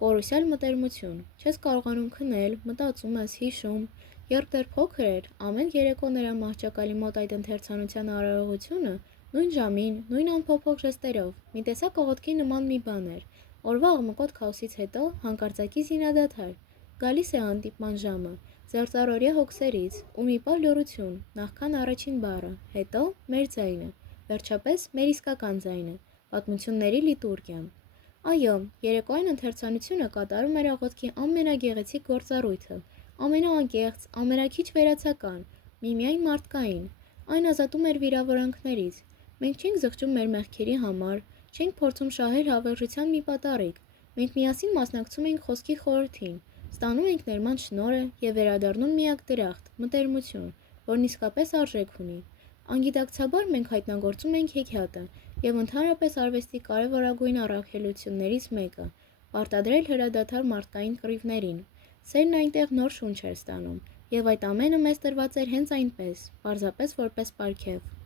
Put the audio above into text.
Կորուսյալ մտերմություն, չես կարողանում քնել, մտածում ես, հիշում, երբ դեռ փոքր էր, ամեն երեկո նրա մահճակալի մոտ այդ ընթերցանության արարողությունը, նույն ժամին, նույն անփոփոխ ժեստերով, մի տեսակ աղոթքի նման մի բան էր, օրվա աղմկոտ քաոսից հետո հանկարծակի զինադադար, գալիս է հանդիպման ժամը, զերծառօրյա հոգսերից, ու մի պահ լռություն, նախքան առաջին բառը, հետո մեր ձայնը, վերջապես մեր իսկական ձայնը, պատմությունների լիտուրգիան։ Այո, երեկոյան ընթերցանությունը կատարում էր աղոթքի ամենագեղեցիկ գործառույթը, ամենաանկեղծ, ամենաքիչ վերացական, միմիայն մարդկային, այն ազատում էր վիրավորանքներից, մենք չենք զղջում մեր մեղքերի համար, չենք փորձում շահել հավերժության մի պատառիկ, մենք միասին մասնակցում ենք խոսքի խորհրդին, ստանում ենք ներման շնորհը և վերադառնում միակ դրախտ, մտերմություն, որն իսկապես արժեք ունի։ Անգիտակցաբար մենք հայտնագործում ենք հեքիաթը և ընդհանրապես արվեստի կարևորագույն առաքելություններից մեկը՝ պարտադրել հրադադար մարդկային կռիվներին։ Սերն այնտեղ նոր շունչ էր ստանում, և այդ ամենը մեզ տրված էր հենց այնպես, պարզապես որպես պարգև։